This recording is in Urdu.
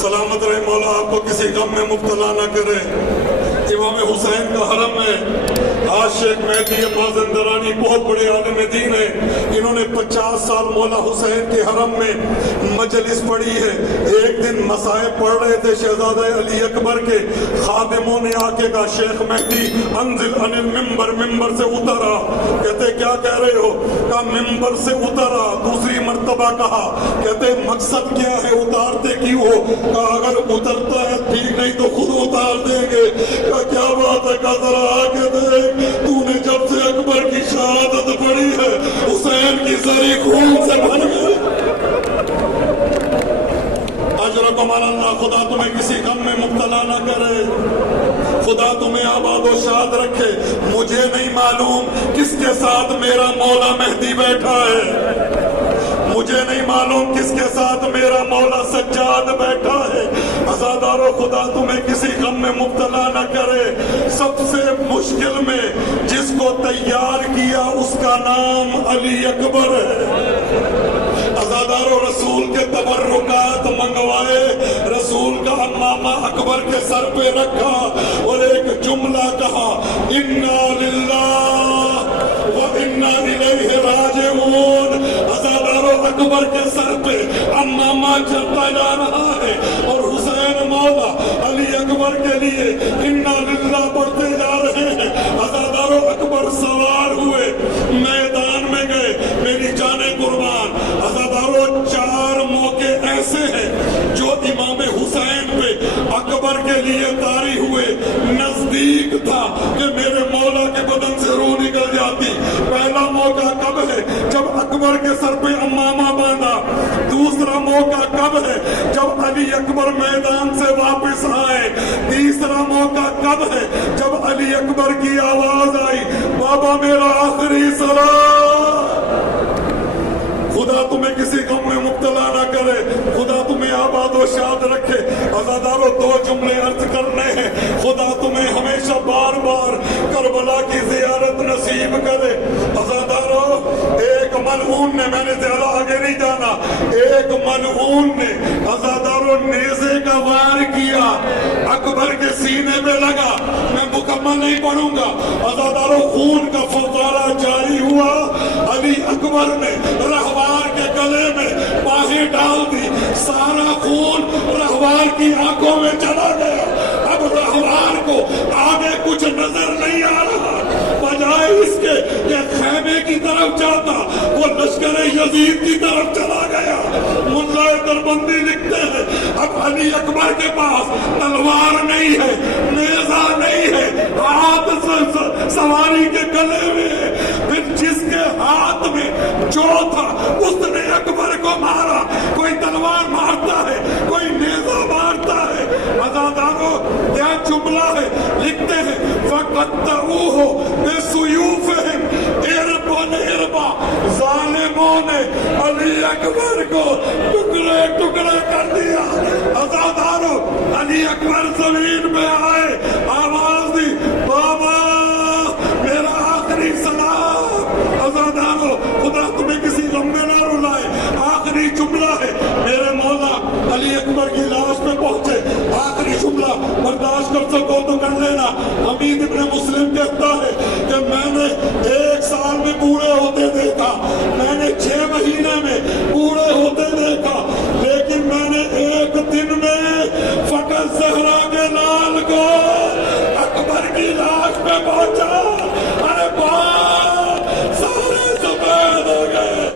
سلامت رہے مولا آپ کو کسی غم میں مبتلا نہ کرے۔ امام حسین کا حرم ہے، آج شیخ مہدی مازندرانی بہت بڑے عالم دین ہیں، انہوں نے 50 سال مولا حسین کے حرم میں مجلس پڑھی ہے۔ ایک دن مصائب پڑھ رہے تھے شہزادہ علی اکبر کے، خادموں نے آ کے کہا شیخ مہدی انزل عن المنبر، ممبر سے اترا۔ کہتے کیا کہہ رہے ہو؟ کہا ممبر سے اترا۔ دوسری مرتبہ کہا، کہتے مقصد کیا ہے، اتارتے کیوں ہو؟ کہا اگر اترتا ہے ٹھیک، نہیں تو خود اتار دیں گے۔ کیا بات ہے؟ کہا ذرا آ کے دیکھ، تو نے جب سے اکبر کی شہادت پڑھی ہے حسین کی زری خون سے بھر گئی۔ اجرکم اللہ، خدا تمہیں کسی غم میں مبتلا نہ کرے، خدا تمہیں آباد و شاد رکھے۔ مجھے نہیں معلوم کس کے ساتھ میرا مولا مہدی بیٹھا ہے، مجھے نہیں معلوم کس کے ساتھ میرا مولا سجاد بیٹھا ہے۔ عزادارو خدا تمہیں کسی غم میں مبتلا نہ کرے۔ سب سے مشکل میں جس کو تیار کیا اس کا نام علی اکبر ہے۔ عزادارو رسول کے تبرکات منگوائے، رسول کا امامہ اکبر کے سر پہ رکھا اور ایک جملہ کہا، انا للہ و انا الیہ راجعون۔ عزادارو اکبر کے سر پہ امامہ چلتا جا رہا ہے اور حسین مولا علی اکبر کے لیے انا للہ پڑھتے جا رہے ہیں۔ عزادارو اکبر سوار ہوئے، میدان میں گئے، میری جانیں قربان۔ عزادارو 4 موقع ایسے ہیں جو امام حسین پہ اکبر کے لیے طاری ہوئے، نزدیک تھا کہ میرے مولا کے بدن سے روح نکل جاتی۔ پہلا موقع کب ہے؟ جب اکبر کے سر پہ امامہ باندھا۔ دوسرا موقع کب ہے؟ جب علی اکبر میدان سے واپس آئے۔ تیسرا موقع کب ہے؟ جب علی اکبر کی آواز آئی، بابا میرا آخری سلام۔ خدا تمہیں کسی غم میں مبتلا نہ کرے، خدا تمہیں آباد و شاد رکھے۔ عزادارو 2 جملے عرض کرنے ہیں، خدا تمہیں ہمیشہ بار بار کربلا کی زیارت نصیب کرے۔ عزادارو ایک ملعون نے، میں نے زیادہ آگے نہیں جانا، ایک ملعون نے عزادارو نیزے کا وار کیا، اکبر کے سینے پہ لگا۔ میں مکمل نہیں پڑھوں گا۔ عزادارو خون کا فوارہ جاری ہوا، علی اکبر نے رہوار کے گلے میں باہیں ڈال دی، سارا خون رہوار کی آنکھوں میں چلا گیا۔ اب رہوار کو آگے کچھ نظر نہیں آ رہا، بجائے اس کے کہ خیمے کی طرف جاتا وہ لشکر یزید کی طرف چلا گیا۔ ملا دربندی لکھتے ہیں اب علی اکبر کے پاس تلوار نہیں ہے، نیزہ نہیں ہے، ہاتھ سواری کے گلے میں ہے۔ پھر جس کے ہاتھ میں جو تھا اس نے اکبر کو مارا۔ کوئی تلوار مارتا ہے، کوئی نیزہ مارتا ہے۔ عزادارو کیا جملہ ہے؟ لکھتے ہیں فَقَطَّعُوهُ بِسُيُوفِهِمْ اِرْبًا اِرْبًا۔ ظالموں نے علی اکبر کو ٹکڑے ٹکڑے کر دیا۔ عزادارو علی اکبر زمین پہ آئے، آواز دی، بابا میرا آخری سلام۔ عزادارو خدا تمہیں کسی غم میں نہ رلائے۔ آخری جملہ ہے، میرے مولا علی اکبر کی لاش پہ پہنچے، آخری جملہ برداشت کر سکو تو کر لینا۔ حمید ابن مسلم کہتا ہے کہ میں نے 1 سال میں پورے ہوتے دیکھا، میں نے 6 مہینے میں پورے ہوتے دیکھا، لیکن میں نے 1 دن میں